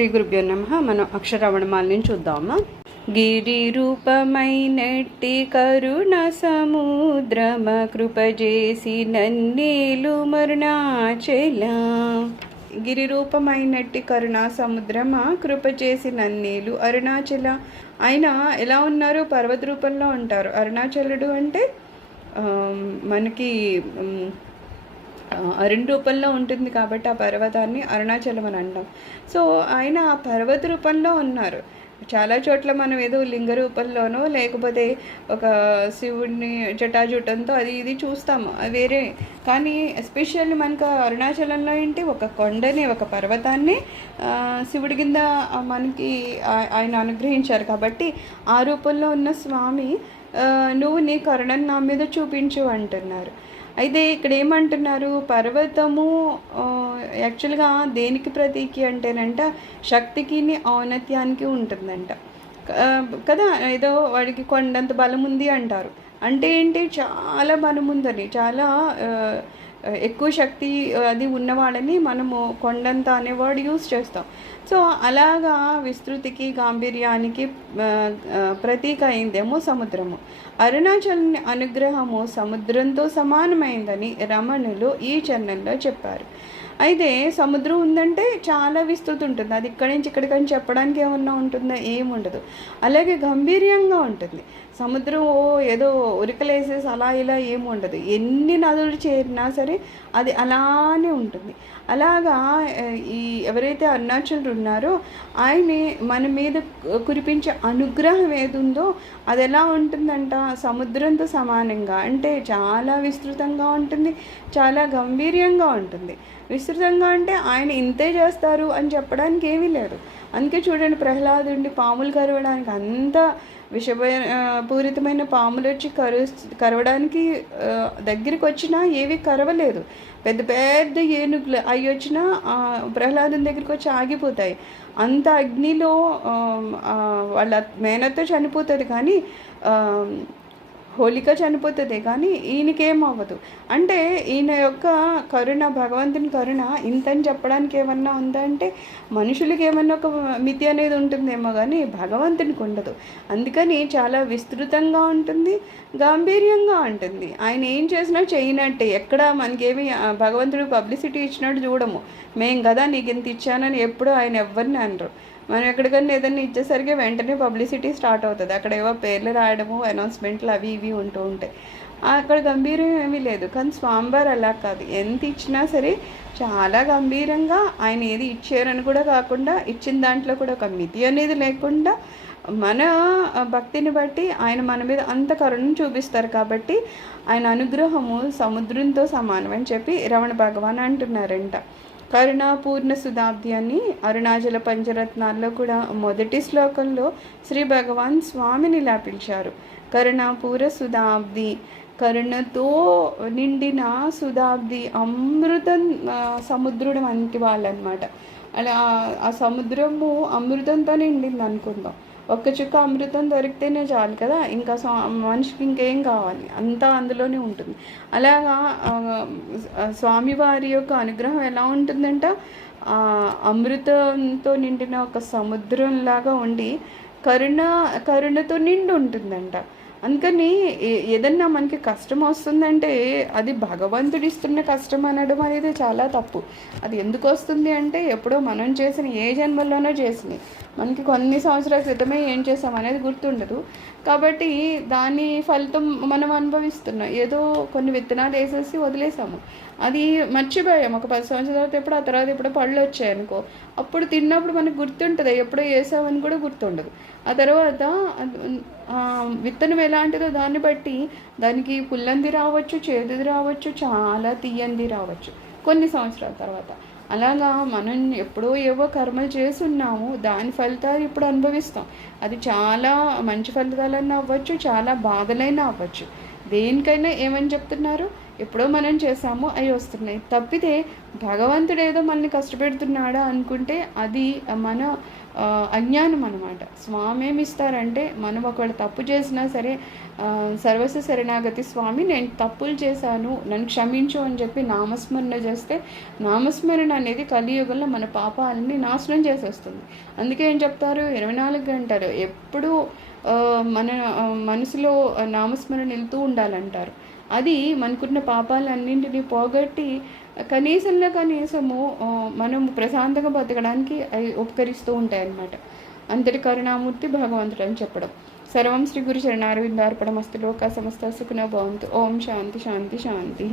శ్రీ గురుభ్యో నమః. మనం అక్షరవణమాలని చూద్దామా. గిరి రూపమైనట్టి కరుణ సముద్రమ కృపజేసి నన్నేలు మరుణాచల. గిరి రూపమైనట్టి కరుణా సముద్రమ కృపచేసి నన్నేలు అరుణాచల. ఆయన ఎలా ఉన్నారు? పర్వత రూపంలో ఉంటారు. అరుణాచలుడు అంటే మనకి అరుణ్ రూపంలో ఉంటుంది కాబట్టి ఆ పర్వతాన్ని అరుణాచలం అని అంటాం. సో ఆయన ఆ పర్వత రూపంలో ఉన్నారు. చాలా చోట్ల మనం ఏదో లింగ రూపంలోనో లేకపోతే ఒక శివుడిని జటాజుటంతో అది ఇది చూస్తాము, అది వేరే. కానీ ఎస్పెషల్లీ మనకు అరుణాచలంలో ఏంటి, ఒక కొండని ఒక పర్వతాన్ని శివుడి కింద మనకి ఆయన అనుగ్రహించారు కాబట్టి ఆ రూపంలో ఉన్న స్వామి నువ్వు నీ కరుణను నా మీద చూపించు అంటున్నారు. అయితే ఇక్కడ ఏమంటున్నారు, పర్వతము యాక్చువల్గా దేనికి ప్రతీకి అంటేనంట శక్తికి ఔన్నత్యానికి ఉంటుందంట కదా. ఏదో వాడికి కొండంత బలం ఉంది అంటారు. అంటే ఏంటి, చాలా బలం ఉందని, చాలా ఎక్కువ శక్తి అది ఉన్నవాడని మనము కొండంత అనేవాడు యూజ్ చేస్తాం. సో అలాగా విస్తృతికి గాంభీర్యానికి ప్రతీక అయిందేమో సముద్రము. అరుణాచలుని అనుగ్రహము సముద్రంతో సమానమైందని రమణులు ఈ చరణంలో చెప్పారు. అయితే సముద్రం ఉందంటే చాలా విస్తృతి ఉంటుంది. అది ఇక్కడి నుంచి ఇక్కడికని చెప్పడానికి ఏమన్నా ఉంటుందో ఏముండదు. అలాగే గంభీర్యంగా ఉంటుంది సముద్రం. ఏదో ఉరికలేసేసి అలా ఇలా ఏముండదు. ఎన్ని నదులు చేరినా సరే అది అలానే ఉంటుంది. అలాగా ఈ ఎవరైతే అరుణాచలుడు ఉన్నారో ఆయనే మన మీద కురిపించే అనుగ్రహం ఏది ఉందో అది ఎలా ఉంటుందంట, సముద్రంతో సమానంగా, అంటే చాలా విస్తృతంగా ఉంటుంది, చాలా గంభీర్యంగా ఉంటుంది. విస్తృతంగా అంటే ఆయన ఇంతే చేస్తారు అని చెప్పడానికి ఏమీ లేదు. అందుకే చూడండి, ప్రహ్లాదుడిని పాములు కరవడానికి అంత పూరితమైన పాములు వచ్చి కరవడానికి దగ్గరికి వచ్చినా ఏవి కరవలేదు. పెద్ద పెద్ద ఏనుగులు అవి వచ్చినా ప్రహ్లాదుని దగ్గరికి వచ్చి ఆగిపోతాయి. అంత అగ్నిలో వాళ్ళ మేనత్తో చనిపోతుంది, కానీ హోలిక చనిపోతుంది, కానీ ఈయనకేమవ్వదు. అంటే ఈయన యొక్క కరుణ, భగవంతుని కరుణ ఇంతని చెప్పడానికి ఏమన్నా ఉందా అంటే మనుషులకి ఏమన్నా ఒక మితి అనేది ఉంటుందేమో, కానీ భగవంతునికి ఉండదు. అందుకని చాలా విస్తృతంగా ఉంటుంది, గాంభీర్యంగా ఉంటుంది. ఆయన ఏం చేసినా చేయనట్టే. ఎక్కడ మనకేమి భగవంతుడు పబ్లిసిటీ ఇచ్చినట్టు చూడము. మేం కదా నీకు ఇంత ఇచ్చానని ఎప్పుడు ఆయన ఎవరిని అనరు. మనం ఎక్కడికన్నా ఏదన్నా ఇచ్చేసరికి వెంటనే పబ్లిసిటీ స్టార్ట్ అవుతుంది. అక్కడ ఏవో పేర్లు రాయడము, అనౌన్స్మెంట్లు అవి ఇవి ఉంటూ ఉంటాయి. అక్కడ గంభీరం ఏమీ లేదు. కానీ స్వామివారు అలా కాదు. ఎంత ఇచ్చినా సరే చాలా గంభీరంగా ఆయన ఏది ఇచ్చారని కూడా కాకుండా, ఇచ్చిన దాంట్లో కూడా ఒక మితి అనేది లేకుండా మన భక్తిని బట్టి ఆయన మన మీద అంత కరుణను చూపిస్తారు. కాబట్టి ఆయన అనుగ్రహము సముద్రంతో సమానం అని చెప్పి రమణ భగవాన్ అంటున్నారంట. కరుణాపూర్ణ సుధాబ్ది అని అరుణాచల పంచరత్నాల్లో కూడా మొదటి శ్లోకంలో శ్రీ భగవాన్ స్వామిని ఇలా పిలిచారు. కరుణాపూర సుధాబ్ది, కరుణతో నిండిన సుధాబ్ది, అమృతం సముద్రుడు వంటి వాళ్ళనమాట. అలా ఆ సముద్రము అమృతంతో నిండింది అనుకుందాం. ఒక్క చుక్క అమృతం దొరికితేనే చాలు కదా, ఇంకా మనిషికి ఇంకేం కావాలి, అంతా అందులోనే ఉంటుంది. అలాగా స్వామివారి యొక్క అనుగ్రహం ఎలా ఉంటుందంట, అమృతంతో నిండిన ఒక సముద్రంలాగా ఉండి కరుణతో నిండి ఉంటుందంట. అందుకని ఏదన్నా మనకి కష్టం వస్తుందంటే అది భగవంతుడు ఇస్తున్న కష్టం అనడం అనేది చాలా తప్పు. అది ఎందుకు వస్తుంది అంటే ఎప్పుడో మనం చేసిన ఏ జన్మల్లోనో చేసినాయి, మనకి కొన్ని సంవత్సరాల క్రితమే ఏం చేసాం అనేది గుర్తుండదు. కాబట్టి దాని ఫలితం మనం అనుభవిస్తున్నాం. ఏదో కొన్ని విత్తనాలు వేసేసి వదిలేసాము, అది మర్చిపోయాము. ఒక 10 సంవత్సరాల తర్వాత ఎప్పుడు, ఆ తర్వాత ఎప్పుడో పళ్ళు వచ్చాయనుకో, అప్పుడు తిన్నప్పుడు మనకు గుర్తుంటుంది, ఎప్పుడో వేసామని కూడా గుర్తుండదు. ఆ తర్వాత విత్తనం ఎలాంటిదో దాన్ని బట్టి దానికి పుల్లంది రావచ్చు, చేదుది రావచ్చు, చాలా తీయంది రావచ్చు కొన్ని సంవత్సరాల తర్వాత. అలాగా మనం ఎప్పుడో ఏవో కర్మలు చేస్తున్నాము, దాని ఫలితాలు ఇప్పుడు అనుభవిస్తాం. అది చాలా మంచి ఫలితాలైనా అవ్వచ్చు, చాలా బాధలైనా అవ్వచ్చు. దేనికైనా ఏమని చెప్తున్నారు, ఎప్పుడో మనం చేసాము అవి వస్తున్నాయి. తప్పితే భగవంతుడు ఏదో మనల్ని కష్టపెడుతున్నాడా అనుకుంటే అది మన అజ్ఞానం అనమాట. స్వామి ఏమి ఇస్తారంటే, మనం ఒకవేళ తప్పు చేసినా సరే సర్వస్వ శరణాగతి స్వామి, నేను తప్పులు చేశాను, నన్ను క్షమించు అని చెప్పి నామస్మరణ చేస్తే, నామస్మరణ అనేది కలియుగంలో మన పాపాలని నాశనం చేసేస్తుంది. అందుకే ఏం చెప్తారు, 24 గంటలు ఎప్పుడూ మన మనసులో నామస్మరణ వెళ్తూ ఉండాలంటారు. అది మనకున్న పాపాలన్నింటినీ పోగొట్టి కనీసము మనం ప్రశాంతంగా బతకడానికి అవి ఉపకరిస్తూ ఉంటాయన్నమాట. అంతటి కరుణామూర్తి భగవంతుడు అని చెప్పడం. సర్వం శ్రీ గురు చరణారవిందార్పణమస్తు. లోకా సమస్త సుఖినో భవంతు. ఓం శాంతి శాంతి శాంతి.